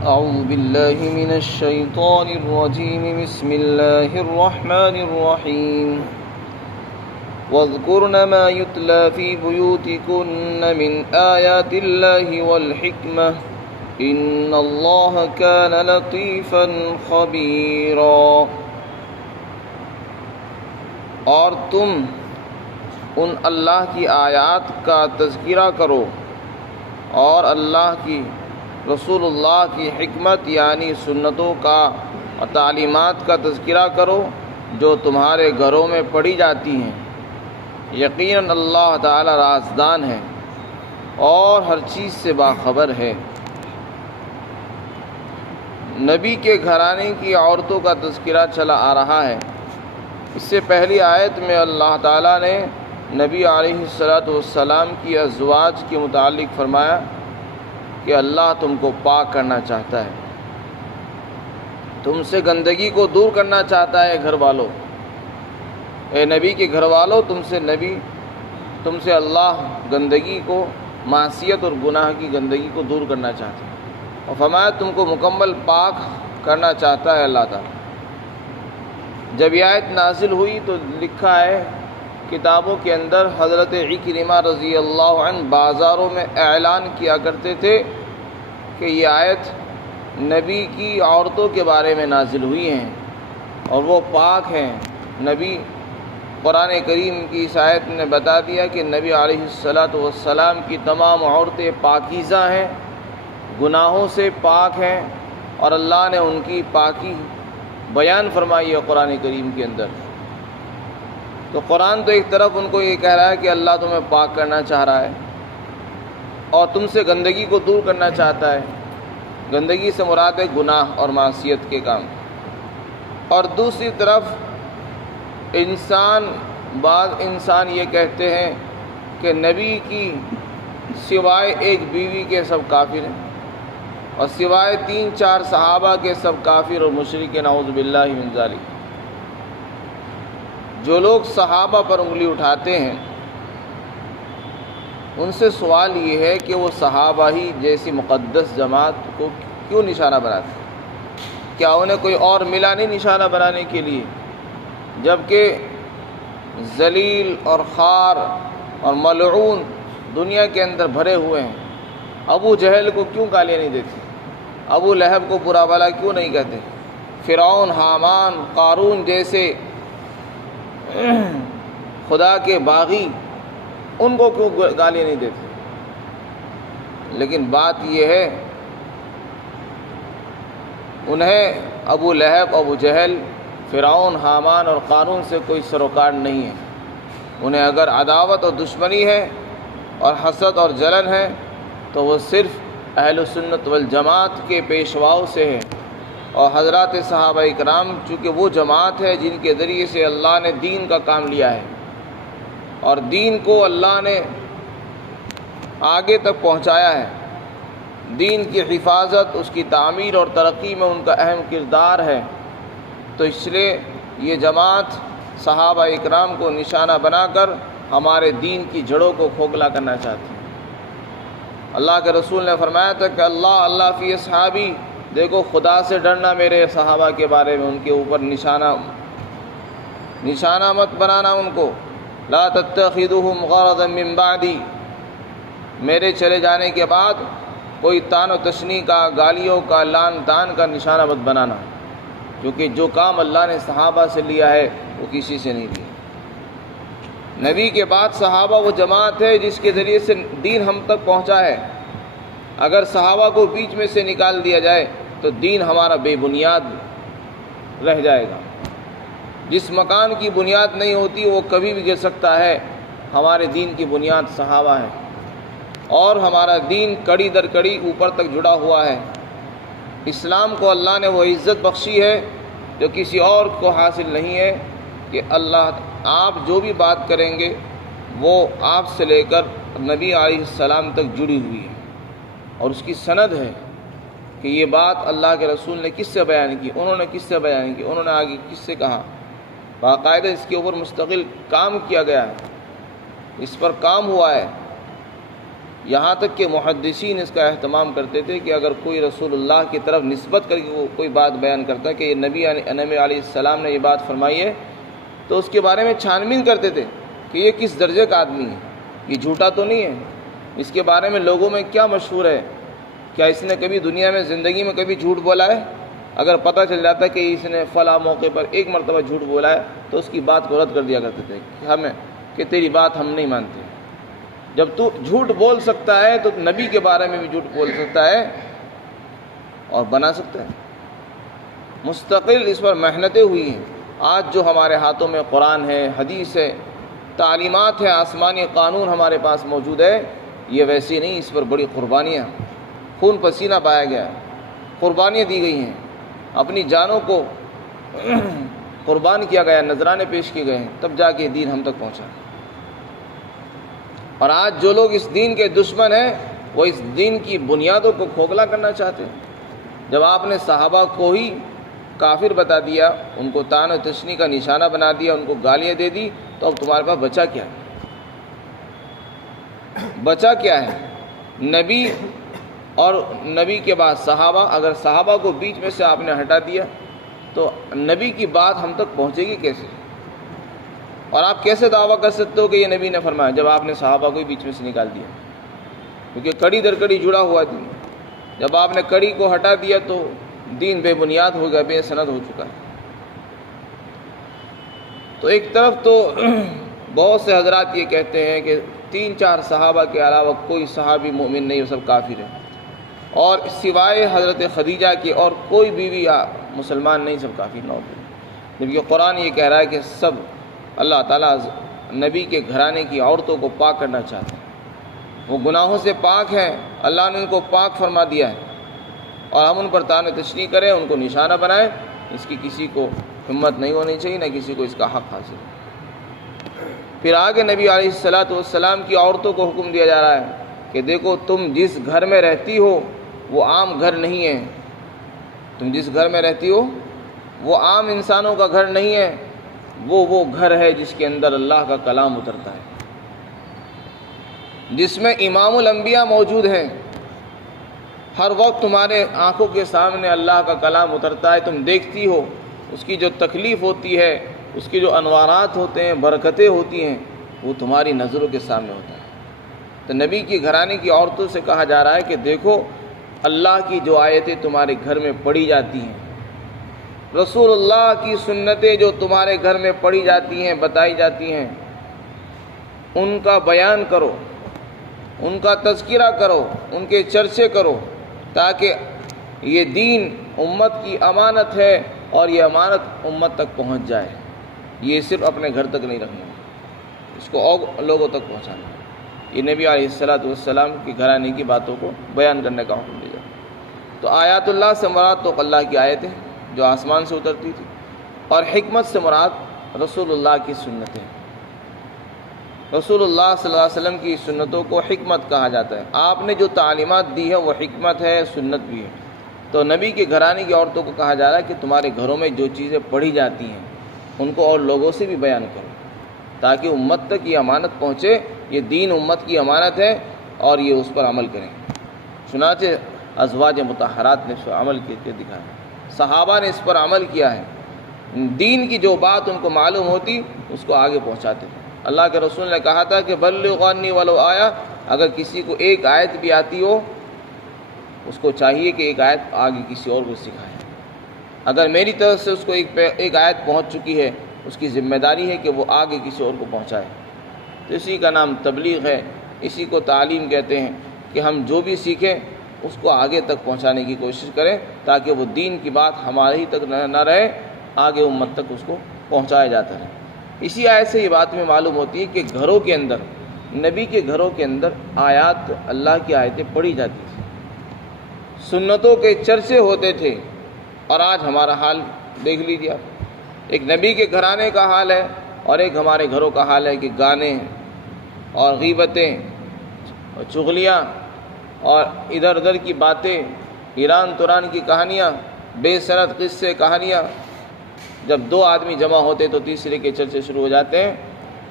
أعوذ بالله من الشيطان الرجيم بسم الله الرحمن الرحيم واذكرن ما يتلى في بيوتكن من آيات الله والحكمة إن الله كان لطيفا خبيرا۔ اور تم ان اللہ کی آیات کا تذکرہ کرو اور اللہ کی رسول اللہ کی حکمت یعنی سنتوں کا اور تعلیمات کا تذکرہ کرو جو تمہارے گھروں میں پڑھی جاتی ہیں۔ یقیناً اللہ تعالی رازدان ہے اور ہر چیز سے باخبر ہے۔ نبی کے گھرانے کی عورتوں کا تذکرہ چلا آ رہا ہے۔ اس سے پہلی آیت میں اللہ تعالیٰ نے نبی علیہ السلام کی ازواج کے متعلق فرمایا کہ اللہ تم کو پاک کرنا چاہتا ہے، تم سے گندگی کو دور کرنا چاہتا ہے۔ گھر والوں، اے نبی کے گھر والوں، تم سے اللہ گندگی کو، معصیت اور گناہ کی گندگی کو دور کرنا چاہتا ہے اور فرمایا تم کو مکمل پاک کرنا چاہتا ہے اللہ تعالیٰ۔ جب یہ آیت نازل ہوئی تو لکھا ہے کتابوں کے اندر حضرت عکرمہ رضی اللہ عنہ بازاروں میں اعلان کیا کرتے تھے کہ یہ آیت نبی کی عورتوں کے بارے میں نازل ہوئی ہیں اور وہ پاک ہیں۔ نبی قرآن کریم کی اس آیت نے بتا دیا کہ نبی علیہ السلام کی تمام عورتیں پاکیزہ ہیں، گناہوں سے پاک ہیں اور اللہ نے ان کی پاکی بیان فرمائی ہے قرآن کریم کے اندر۔ تو قرآن تو ایک طرف ان کو یہ کہہ رہا ہے کہ اللہ تمہیں پاک کرنا چاہ رہا ہے اور تم سے گندگی کو دور کرنا چاہتا ہے۔ گندگی سے مراد ہے گناہ اور معصیت کے کام۔ اور دوسری طرف بعض انسان یہ کہتے ہیں کہ نبی کی سوائے ایک بیوی کے سب کافر ہیں اور سوائے 3-4 صحابہ کے سب کافر اور مشرک، نعوذ باللہ من ذالک۔ جو لوگ صحابہ پر انگلی اٹھاتے ہیں ان سے سوال یہ ہے کہ وہ صحابہ ہی جیسی مقدس جماعت کو کیوں نشانہ بناتے ہیں؟ کیا انہیں کوئی اور ملا نہیں نشانہ بنانے کے لیے؟ جبکہ ذلیل اور خوار اور ملعون دنیا کے اندر بھرے ہوئے ہیں۔ ابو جہل کو کیوں گالیاں نہیں دیتے؟ ابو لہب کو برا بھلا کیوں نہیں کہتے؟ فرعون، حامان، قارون جیسے خدا کے باغی، ان کو کیوں گالیاں نہیں دیتے؟ لیکن بات یہ ہے انہیں ابو لہب، ابو جہل، فرعون، حامان اور قارون سے کوئی سروکار نہیں ہے۔ انہیں اگر عداوت اور دشمنی ہے اور حسد اور جلن ہے تو وہ صرف اہل سنت والجماعت کے پیشواؤں سے ہے اور حضرات صحابہ اکرام چونکہ وہ جماعت ہے جن کے ذریعے سے اللہ نے دین کا کام لیا ہے اور دین کو اللہ نے آگے تک پہنچایا ہے۔ دین کی حفاظت، اس کی تعمیر اور ترقی میں ان کا اہم کردار ہے۔ تو اس لیے یہ جماعت صحابہ اکرام کو نشانہ بنا کر ہمارے دین کی جڑوں کو کھوکھلا کرنا چاہتی ہے۔ اللہ کے رسول نے فرمایا تھا کہ اللہ فی اصحابی، دیکھو خدا سے ڈرنا میرے صحابہ کے بارے میں، ان کے اوپر نشانہ مت بنانا ان کو۔ لا تتخذوہم غرضا من بعدی، میرے چلے جانے کے بعد کوئی تان و تشنی کا، گالیوں کا، لعن طعن کا نشانہ مت بنانا، کیونکہ جو کام اللہ نے صحابہ سے لیا ہے وہ کسی سے نہیں لیا۔ نبی کے بعد صحابہ وہ جماعت ہے جس کے ذریعے سے دین ہم تک پہنچا ہے۔ اگر صحابہ کو بیچ میں سے نکال دیا جائے تو دین ہمارا بے بنیاد رہ جائے گا۔ جس مکان کی بنیاد نہیں ہوتی وہ کبھی بھی گر سکتا ہے۔ ہمارے دین کی بنیاد صحابہ ہے اور ہمارا دین کڑی در کڑی اوپر تک جڑا ہوا ہے۔ اسلام کو اللہ نے وہ عزت بخشی ہے جو کسی اور کو حاصل نہیں ہے کہ آپ جو بھی بات کریں گے وہ آپ سے لے کر نبی علیہ السلام تک جڑی ہوئی ہے اور اس کی سند ہے کہ یہ بات اللہ کے رسول نے کس سے بیان کی، انہوں نے کس سے بیان کی، انہوں نے آگے کس سے کہا۔ باقاعدہ اس کے اوپر مستقل کام کیا گیا ہے، اس پر کام ہوا ہے۔ یہاں تک کہ محدثین اس کا اہتمام کرتے تھے کہ اگر کوئی رسول اللہ کی طرف نسبت کر کے کوئی بات بیان کرتا ہے کہ یہ نبی علیہ السلام نے یہ بات فرمائی ہے، تو اس کے بارے میں چھان بین کرتے تھے کہ یہ کس درجے کا آدمی ہے، یہ جھوٹا تو نہیں ہے، اس کے بارے میں لوگوں میں کیا مشہور ہے، کیا اس نے کبھی دنیا میں زندگی میں کبھی جھوٹ بولا ہے؟ اگر پتہ چل جاتا ہے کہ اس نے فلاں موقع پر ایک مرتبہ جھوٹ بولا ہے تو اس کی بات کو رد کر دیا کرتے تھے کہ تیری بات ہم نہیں مانتے۔ جب تو جھوٹ بول سکتا ہے تو نبی کے بارے میں بھی جھوٹ بول سکتا ہے اور بنا سکتا ہے۔ مستقل اس پر محنتیں ہوئی ہیں۔ آج جو ہمارے ہاتھوں میں قرآن ہے، حدیث ہے، تعلیمات ہے، آسمانی قانون ہمارے پاس موجود ہے، یہ ویسے نہیں، اس پر بڑی قربانیاں، خون پسینہ بہایا گیا، قربانیاں دی گئی ہیں، اپنی جانوں کو قربان کیا گیا، نذرانے پیش کیے گئے ہیں، تب جا کے دین ہم تک پہنچا۔ اور آج جو لوگ اس دین کے دشمن ہیں وہ اس دین کی بنیادوں کو کھوکھلا کرنا چاہتے ہیں۔ جب آپ نے صحابہ کو ہی کافر بتا دیا، ان کو طعن و تشنیع کا نشانہ بنا دیا، ان کو گالیاں دے دی، تو اب تمہارے پاس بچا کیا ہے؟ بچا کیا ہے؟ نبی اور نبی کے بعد صحابہ، اگر صحابہ کو بیچ میں سے آپ نے ہٹا دیا تو نبی کی بات ہم تک پہنچے گی کیسے؟ اور آپ کیسے دعویٰ کر سکتے ہو کہ یہ نبی نے فرمایا جب آپ نے صحابہ کو ہی بیچ میں سے نکال دیا؟ کیونکہ کڑی در کڑی جڑا ہوا دین، جب آپ نے کڑی کو ہٹا دیا تو دین بے بنیاد ہو گیا، بے سند ہو چکا ہے۔ تو ایک طرف تو بہت سے حضرات یہ کہتے ہیں کہ 3-4 صحابہ کے علاوہ کوئی صحابی مومن نہیں، وہ سب کافر ہیں، اور سوائے حضرت خدیجہ کے اور کوئی بیوی یا مسلمان نہیں، سب کافر نہ ہوتے، جبکہ قرآن یہ کہہ رہا ہے کہ سب اللہ تعالیٰ نبی کے گھرانے کی عورتوں کو پاک کرنا چاہتے ہیں، وہ گناہوں سے پاک ہیں، اللہ نے ان کو پاک فرما دیا ہے، اور ہم ان پر طعن و تشنیع کریں، ان کو نشانہ بنائیں، اس کی کسی کو ہمت نہیں ہونی چاہیے، نہ کسی کو اس کا حق حاصل ہے۔ پھر آگے نبی علیہ السلام کی عورتوں کو حکم دیا جا رہا ہے کہ دیکھو تم جس گھر میں رہتی ہو وہ عام گھر نہیں ہے، تم جس گھر میں رہتی ہو وہ عام انسانوں کا گھر نہیں ہے، وہ گھر ہے جس کے اندر اللہ کا کلام اترتا ہے، جس میں امام الانبیاء موجود ہیں، ہر وقت تمہارے آنکھوں کے سامنے اللہ کا کلام اترتا ہے، تم دیکھتی ہو، اس کی جو تکلیف ہوتی ہے، اس کے جو انوارات ہوتے ہیں، برکتیں ہوتی ہیں، وہ تمہاری نظروں کے سامنے ہوتا ہے۔ تو نبی کی گھرانے کی عورتوں سے کہا جا رہا ہے کہ دیکھو اللہ کی جو آیتیں تمہارے گھر میں پڑھی جاتی ہیں، رسول اللہ کی سنتیں جو تمہارے گھر میں پڑھی جاتی ہیں، بتائی جاتی ہیں، ان کا بیان کرو، ان کا تذکرہ کرو، ان کے چرچے کرو، تاکہ یہ دین امت کی امانت ہے اور یہ امانت امت تک پہنچ جائے۔ یہ صرف اپنے گھر تک نہیں رکھنا، اس کو اور لوگوں تک پہنچانا۔ یہ نبی علیہ السلام کی گھرانے کی باتوں کو بیان کرنے کا حکم دیا۔ تو آیات اللہ سے مراد تو اللہ کی آیتیں جو آسمان سے اترتی تھی، اور حکمت سے مراد رسول اللہ کی سنتیں۔ رسول اللہ صلی اللہ علیہ وسلم کی سنتوں کو حکمت کہا جاتا ہے۔ آپ نے جو تعلیمات دی ہے وہ حکمت ہے، سنت بھی ہے۔ تو نبی کے گھرانے کی عورتوں کو کہا جا رہا ہے کہ تمہارے گھروں میں جو چیزیں پڑھی جاتی ہیں ان کو اور لوگوں سے بھی بیان کرو، تاکہ امت تک یہ امانت پہنچے۔ یہ دین امت کی امانت ہے اور یہ اس پر عمل کریں۔ چنانچہ ازواج مطہرات نے اس پر عمل کر کے دکھایا، صحابہ نے اس پر عمل کیا ہے، دین کی جو بات ان کو معلوم ہوتی اس کو آگے پہنچاتے تھے۔ اللہ کے رسول نے کہا تھا کہ بلغوا عنی ولو آیا، اگر کسی کو ایک آیت بھی آتی ہو اس کو چاہیے کہ ایک آیت آگے کسی اور کو سکھائے۔ اگر میری طرف سے اس کو ایک آیت پہنچ چکی ہے، اس کی ذمہ داری ہے کہ وہ آگے کسی اور کو پہنچائے۔ تو اسی کا نام تبلیغ ہے، اسی کو تعلیم کہتے ہیں کہ ہم جو بھی سیکھیں اس کو آگے تک پہنچانے کی کوشش کریں، تاکہ وہ دین کی بات ہمارے ہی تک نہ رہے، آگے امت تک اس کو پہنچایا جاتا ہے۔ اسی آیت سے یہ بات میں معلوم ہوتی ہے کہ گھروں کے اندر، نبی کے گھروں کے اندر آیات اللہ کی آیتیں پڑھی جاتی تھیں، سنتوں کے چرچے ہوتے تھے۔ اور آج ہمارا حال دیکھ لیجیے آپ، ایک نبی کے گھرانے کا حال ہے اور ایک ہمارے گھروں کا حال ہے کہ گانے اور غیبتیں اور چغلیاں اور ادھر ادھر کی باتیں، ایران توران کی کہانیاں، بے سند قصے کہانیاں۔ جب 2 آدمی جمع ہوتے تو تیسرے کے چرچے شروع ہو جاتے ہیں۔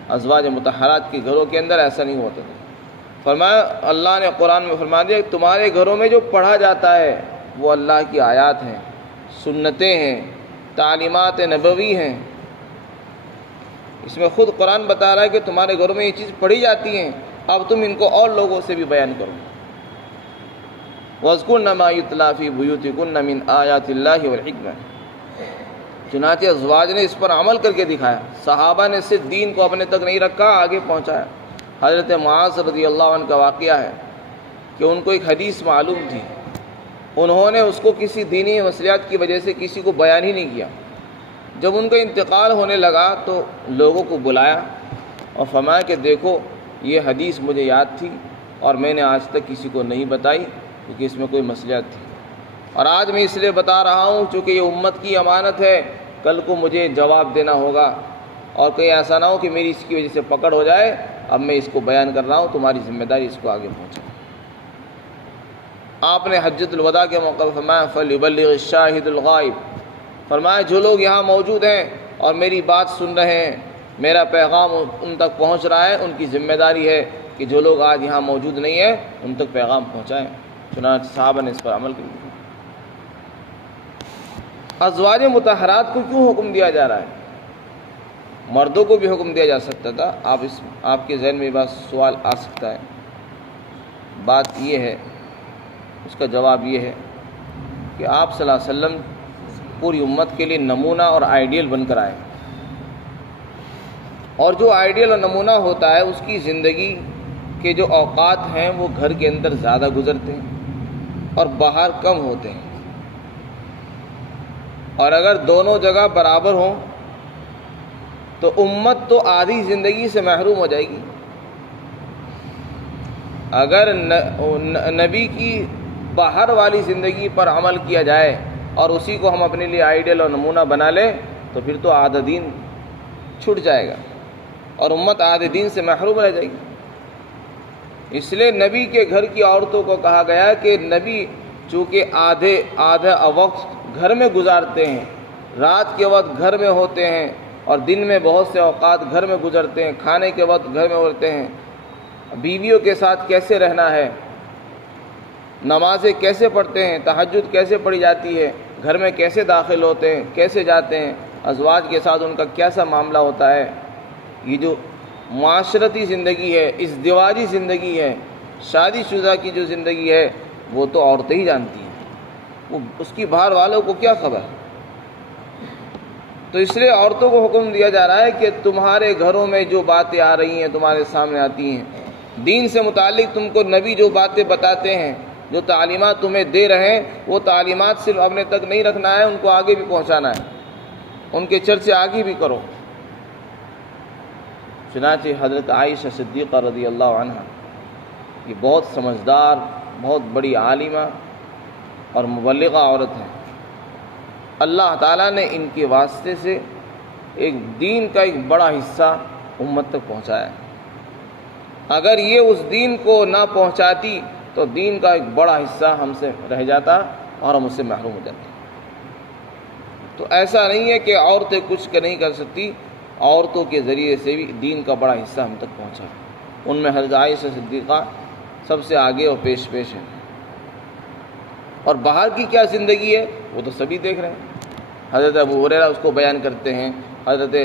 ازواج مطہرات کے گھروں کے اندر ایسا نہیں ہوتا تھا۔ فرمایا اللہ نے قرآن میں فرما دیا کہ تمہارے گھروں میں جو پڑھا جاتا ہے وہ اللہ کی آیات ہیں، سنتیں ہیں، تعلیمات نبوی ہیں۔ اس میں خود قرآن بتا رہا ہے کہ تمہارے گھروں میں یہ چیز پڑھی جاتی ہیں، اب تم ان کو اور لوگوں سے بھی بیان کرو۔ وَاذْكُرْنَ مَا يُتْلَىٰ فِي بُيُوتِكُنَّ مِنْ آيَاتِ اللَّهِ وَالْحِكْمَةِ۔ چنانچہ ازواج نے اس پر عمل کر کے دکھایا، صحابہ نے صرف دین کو اپنے تک نہیں رکھا، آگے پہنچایا۔ حضرت معاذ رضی اللہ عنہ کا واقعہ ہے کہ ان کو ایک حدیث معلوم تھی، انہوں نے اس کو کسی دینی مصلحت کی وجہ سے کسی کو بیان ہی نہیں کیا۔ جب ان کا انتقال ہونے لگا تو لوگوں کو بلایا اور فرمایا کہ دیکھو یہ حدیث مجھے یاد تھی اور میں نے آج تک کسی کو نہیں بتائی کیونکہ اس میں کوئی مصلحت تھی، اور آج میں اس لیے بتا رہا ہوں چونکہ یہ امت کی امانت ہے، کل کو مجھے جواب دینا ہوگا اور کہیں ایسا نہ ہو کہ میری اس کی وجہ سے پکڑ ہو جائے، اب میں اس کو بیان کر رہا ہوں، تمہاری ذمہ داری اس کو آگے پہنچائے۔ آپ نے حجۃ الوداع کے موقع پر فرمایا فَلْيُبَلِّغِ الشَّاهِدُ الْغَائِبُ، فرمایا جو لوگ یہاں موجود ہیں اور میری بات سن رہے ہیں، میرا پیغام ان تک پہنچ رہا ہے، ان کی ذمہ داری ہے کہ جو لوگ آج یہاں موجود نہیں ہیں ان تک پیغام پہنچائیں۔ چنانچہ صحابہ نے اس پر عمل کیا۔ ازواج مطہرات کو کیوں حکم دیا جا رہا ہے؟ مردوں کو بھی حکم دیا جا سکتا تھا، آپ کے ذہن میں یہ بات سوال آ سکتا ہے۔ بات یہ ہے، اس کا جواب یہ ہے کہ آپ صلی اللہ علیہ وسلم پوری امت کے لیے نمونہ اور آئیڈیل بن کر آئے، اور جو آئیڈیل اور نمونہ ہوتا ہے اس کی زندگی کے جو اوقات ہیں وہ گھر کے اندر زیادہ گزرتے ہیں اور باہر کم ہوتے ہیں، اور اگر دونوں جگہ برابر ہوں تو امت تو آدھی زندگی سے محروم ہو جائے گی۔ اگر نبی کی باہر والی زندگی پر عمل کیا جائے اور اسی کو ہم اپنے لیے آئیڈیل اور نمونہ بنا لیں تو پھر تو آدھا دین چھوٹ جائے گا اور امت آدھے دین سے محروم رہ جائے گی۔ اس لیے نبی کے گھر کی عورتوں کو کہا گیا کہ نبی چونکہ آدھا وقت گھر میں گزارتے ہیں، رات کے وقت گھر میں ہوتے ہیں اور دن میں بہت سے اوقات گھر میں گزرتے ہیں، کھانے کے وقت گھر میں ہوتے ہیں، بیویوں کے ساتھ کیسے رہنا ہے، نمازیں کیسے پڑھتے ہیں، تہجد کیسے پڑھی جاتی ہے، گھر میں کیسے داخل ہوتے ہیں، کیسے جاتے ہیں، ازواج کے ساتھ ان کا کیسا معاملہ ہوتا ہے۔ یہ جو معاشرتی زندگی ہے، ازدواجی زندگی ہے، شادی شدہ کی جو زندگی ہے وہ تو عورتیں ہی جانتی ہیں، وہ اس کی باہر والوں کو کیا خبر۔ تو اس لیے عورتوں کو حکم دیا جا رہا ہے کہ تمہارے گھروں میں جو باتیں آ رہی ہیں، تمہارے سامنے آتی ہیں، دین سے متعلق تم کو نبی جو باتیں بتاتے ہیں، جو تعلیمات تمہیں دے رہے ہیں، وہ تعلیمات صرف اپنے تک نہیں رکھنا ہے، ان کو آگے بھی پہنچانا ہے، ان کے چرچے آگے بھی کرو۔ چنانچہ حضرت عائشہ صدیقہ رضی اللہ عنہ یہ بہت سمجھدار، بہت بڑی عالمہ اور مبلغہ عورت ہیں، اللہ تعالیٰ نے ان کے واسطے سے ایک دین کا ایک بڑا حصہ امت تک پہنچایا ہے۔ اگر یہ اس دین کو نہ پہنچاتی تو دین کا ایک بڑا حصہ ہم سے رہ جاتا اور ہم اس سے محروم ہو جاتے۔ تو ایسا نہیں ہے کہ عورتیں کچھ نہیں کر سکتی، عورتوں کے ذریعے سے بھی دین کا بڑا حصہ ہم تک پہنچا۔ ان میں حضرت عائشہ صدیقہ سب سے آگے اور پیش ہے، اور باہر کی کیا زندگی ہے وہ تو سبھی دیکھ رہے ہیں۔ حضرت ابو ہریرہ اس کو بیان کرتے ہیں، حضرت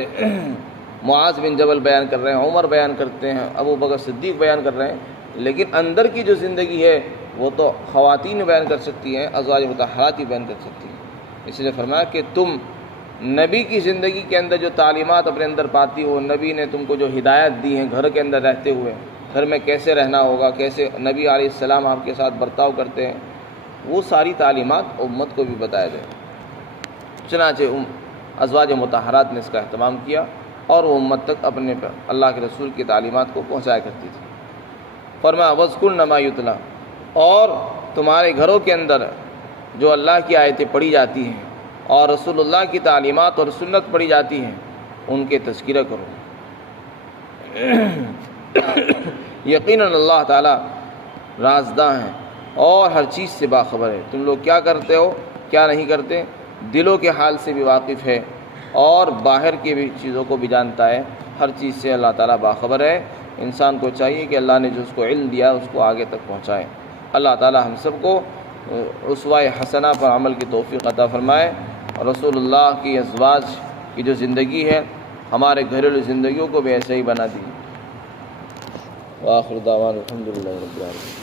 معاذ بن جبل بیان کر رہے ہیں، عمر بیان کرتے ہیں، ابو بکر صدیق بیان کر رہے ہیں، لیکن اندر کی جو زندگی ہے وہ تو خواتین بیان کر سکتی ہیں، ازواج مطہرات ہی بیان کر سکتی ہیں۔ اس لیے فرمایا کہ تم نبی کی زندگی کے اندر جو تعلیمات اپنے اندر پاتی ہو، نبی نے تم کو جو ہدایت دی ہیں گھر کے اندر رہتے ہوئے، گھر میں کیسے رہنا ہوگا، کیسے نبی علیہ السلام آپ کے ساتھ برتاؤ کرتے ہیں، وہ ساری تعلیمات امت کو بھی بتایا جائے۔ چنانچہ ازواج مطہرات نے اس کا اہتمام کیا اور وہ امت تک اپنے اللہ کے رسول کی تعلیمات کو پہنچایا کرتی تھی۔ فرمایا وَاذْكُرْنَ مَا يُتْلَىٰ، اور تمہارے گھروں کے اندر جو اللہ کی آیتیں پڑھی جاتی ہیں اور رسول اللہ کی تعلیمات اور سنت پڑھی جاتی ہیں ان کے تذکرہ کرو۔ یقیناً اللہ تعالیٰ رازداں ہیں اور ہر چیز سے باخبر ہے، تم لوگ کیا کرتے ہو کیا نہیں کرتے، دلوں کے حال سے بھی واقف ہے اور باہر کی بھی چیزوں کو بھی جانتا ہے، ہر چیز سے اللہ تعالیٰ باخبر ہے۔ انسان کو چاہیے کہ اللہ نے جو اس کو علم دیا اس کو آگے تک پہنچائے۔ اللہ تعالی ہم سب کو اسوہ حسنہ پر عمل کی توفیق عطا فرمائے، اور رسول اللہ کی ازواج کی جو زندگی ہے ہمارے گھریلو زندگیوں کو بھی ایسے ہی بنا دی۔ وآخر دعوانا الحمدللہ رب العالمین۔